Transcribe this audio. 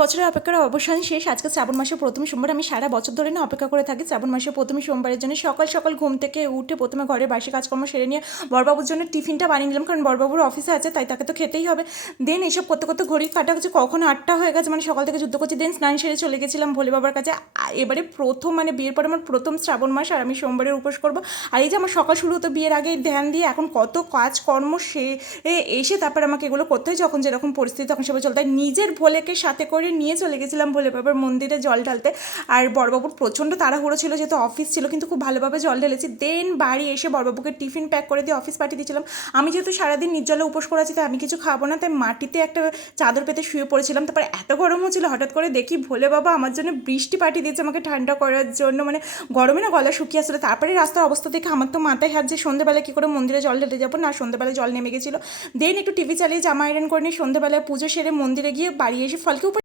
বছরের অপেক্ষার অবসান শেষ। আজকে শ্রাবণ মাসের প্রথম সোমবার। আমি সারা বছর ধরে না অপেক্ষা করে থাকি শ্রাবণ মাসের প্রথম সোমবারের জন্য। সকাল সকাল ঘুম থেকে উঠে প্রথমে ঘরের বাসি কাজকর্ম সেরে নিয়ে বড়বাবুর জন্য টিফিনটা বানিয়ে নিলাম, কারণ বড়বাবুর অফিসে আছে, তাই তাকে তো খেতেই হবে। দেন এইসব করতে করতে ঘড়ি কাটা হচ্ছে কখন 8টা হয়ে গেছে, মানে সকাল থেকে যুদ্ধ করছি। দেন স্নান সেরে চলে গেছিলাম ভোলে বাবার কাছে। এবারে প্রথম মানে বিয়ের পরে আমার প্রথম শ্রাবণ মাস, আর আমি সোমবারের উপোস করবো। আর এই যে আমার সকাল শুরু হতো বিয়ের আগে ধ্যান দিয়ে, এখন কত কাজকর্ম সে এসে তারপর আমাকে এগুলো করতে হয়, যখন যেরকম পরিস্থিতি তখন সেভাবে চলতে হয়। নিজের ভোলেকে সাথে করে নিয়ে চলে গেছিলাম ভোলে বাবার মন্দিরে জল ঢালতে। আর বড়বাবুর প্রচণ্ড তাড়াহুড়ো ছিল, যেহেতু অফিস ছিল, কিন্তু খুব ভালোভাবে জল ঢেলেছি। দেন বাড়ি এসে বড়বাবুকে টিফিন প্যাক করে দিয়ে অফিস পাঠিয়ে দিয়েছিলাম। আমি যেহেতু সারাদিন নির্জলে উপোস করেছি, তাই আমি কিছু খাবো না, তাই মাটিতে একটা চাদর পেতে শুয়ে পড়েছিলাম। তারপর এত গরম হচ্ছিল, হঠাৎ করে দেখি ভোলে বাবা আমার জন্য বৃষ্টি পাঠিয়ে দিয়েছে আমাকে ঠান্ডা করার জন্য, মানে গরমে না গলা শুকিয়ে আসছিলো। তারপরে রাস্তার অবস্থা দেখে আমার তো মাথায় হাত যে সন্ধ্যেবেলা কী করে মন্দিরে জল ঢেলে যাবো, না সন্ধ্যেবেলা জল নেমে গেছিলো। দেন একটু টিভি চালিয়ে জামা আয়রন করে নিয়ে সন্ধ্যেবেলায় পুজো সেরে মন্দিরে গিয়ে বাড়ি এসে ফলকে